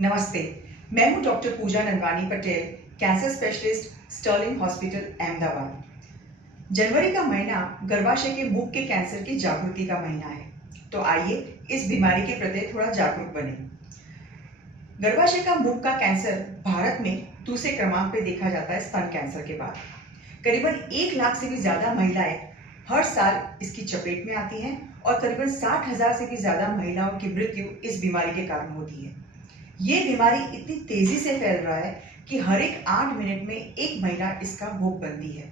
नमस्ते, मैं हूं doctor Pooja Nandwani Patel, cancer specialist, Sterling hospital, Ahmedabad. जनवरी का महीना गर्भाशय के मुख के कैंसर की जागृति का महीना है, तो आइए इस बीमारी के प्रति थोड़ा जागरूक बने। गर्भाशय का मुख का कैंसर भारत में दूसरे क्रमांक पे देखा जाता है स्तन कैंसर के बाद। करीबन 1 लाख से भी ज्यादा महिलाएं हर साल इसकी चपेट में आती हैं और करीबन 60,000 से भी ज्यादा महिलाओं की मृत्यु इस बीमारी के कारण होती है। ये बीमारी इतनी तेजी से फैल रहा है कि हर एक 8 मिनट में एक महिला इसका भोग बनती है।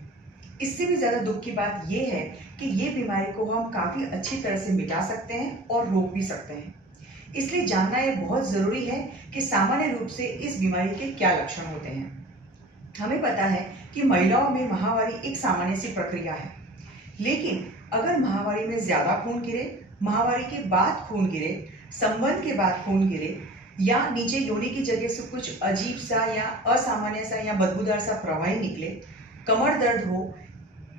इससे भी ज्यादा दुख की बात यह है कि ये बीमारी को हम काफी अच्छी तरह से मिटा सकते हैं और रोक भी सकते हैं। इसलिए जानना यह बहुत जरूरी है कि सामान्य रूप से इस बीमारी के क्या लक्षण होते हैं। हमें पता है कि महिलाओं में माहवारी एक सामान्य सी प्रक्रिया है, लेकिन अगर माहवारी में ज्यादा खून गिरे, माहवारी के बाद खून गिरे, संबंध के बाद खून गिरे या नीचे योनि की जगह से कुछ अजीब सा या असामान्य सा या बदबूदार सा प्रवाही निकले, कमर दर्द हो,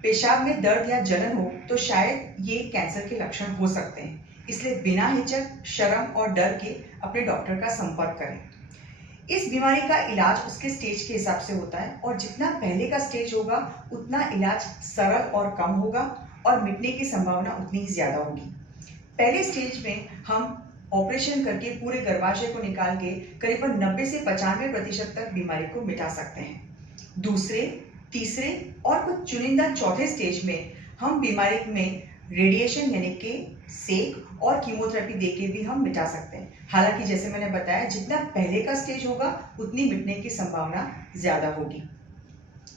पेशाब में दर्द या जलन हो, तो शायद ये कैंसर के लक्षण हो सकते हैं। इसलिए बिना हिचक, शर्म और डर के अपने डॉक्टर का संपर्क करें। इस बीमारी का इलाज उसके स्टेज के हिसाब से होता है और जितना पहले का स्टेज होगा उतना इलाज सरल और कम होगा और मिटने की संभावना उतनी ही ज्यादा होगी। पहले स्टेज में हम ऑपरेशन करके पूरे गर्भाशय को निकाल के करीबन 90 से 95% तक बीमारी को मिटा सकते हैं। दूसरे, तीसरे और कुछ चुनिंदा चौथे स्टेज में हम बीमारी में रेडिएशन यानी कि सेक और कीमोथेरेपी देके भी हम मिटा सकते हैं। हालांकि जैसे मैंने बताया, जितना पहले का स्टेज होगा उतनी मिटने की संभावना ज्यादा होगी।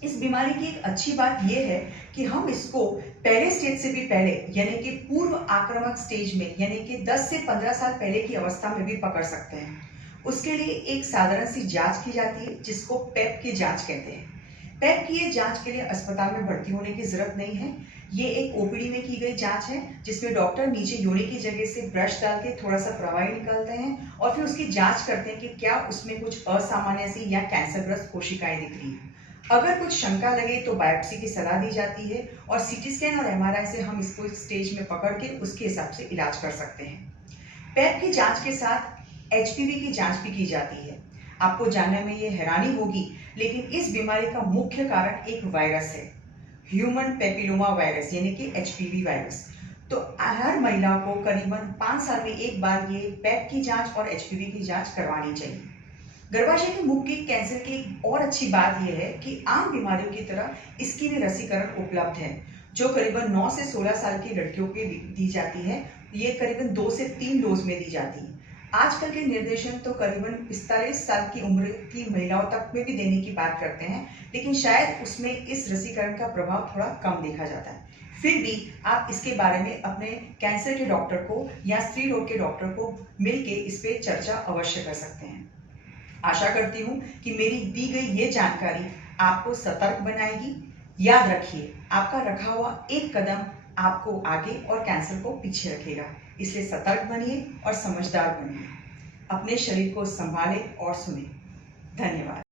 इस बीमारी की एक अच्छी बात यह है कि हम इसको पहले स्टेज से भी पहले यानी कि पूर्व आक्रामक स्टेज में यानी कि 10 से 15 साल पहले की अवस्था में भी पकड़ सकते हैं। उसके लिए एक साधारण सी जांच की जाती है जिसको पेप की जांच कहते हैं। पेप की ये जांच के लिए अस्पताल में भर्ती होने की जरूरत नहीं है। ये एक ओपीडी में की गई जांच है जिसमें डॉक्टर नीचे योनि की जगह से ब्रश डाल के थोड़ा सा प्रवाही निकालते हैं और फिर उसकी जांच करते हैं कि क्या उसमें कुछ असामान्य सी या कैंसरग्रस्त कोशिकाएं दिख रही है। अगर कुछ शंका लगे तो बायोप्सी की सलाह दी जाती है और सीटी स्कैन और एमआरआई से हम इसको स्टेज में पकड़ के उसके हिसाब से इलाज कर सकते हैं। पेप की जांच के साथ एचपीवी की जांच भी की जाती है। आपको जानने में ये हैरानी होगी, लेकिन इस बीमारी का मुख्य कारण एक वायरस है, ह्यूमन पेपिलोमा वायरस यानी कि एचपीवी वायरस। तो हर महिला को करीबन 5 साल में एक बार ये पेप की जांच और एचपीवी की जांच करवानी चाहिए। गर्भाशय के मुख के कैंसर की एक और अच्छी बात यह है कि आम बीमारियों की तरह इसकी भी रसीकरण उपलब्ध है, जो करीबन 9 से 16 साल की लड़कियों को दी जाती है। ये करीबन 2 से 3 डोज में दी जाती है। आजकल के निर्देशन तो करीबन 45 साल की उम्र की महिलाओं तक में भी देने की बात करते हैं, लेकिन शायद उसमें इस रसीकरण का प्रभाव थोड़ा कम देखा जाता है। फिर भी आप इसके बारे में अपने कैंसर के डॉक्टर को या स्त्री रोग के डॉक्टर को मिलके इस पे चर्चा अवश्य कर सकते हैं। आशा करती हूँ कि मेरी दी गई ये जानकारी आपको सतर्क बनाएगी। याद रखिए, आपका रखा हुआ एक कदम आपको आगे और कैंसर को पीछे रखेगा। इसलिए सतर्क बनिए और समझदार बनिए। अपने शरीर को संभालें और सुनें। धन्यवाद।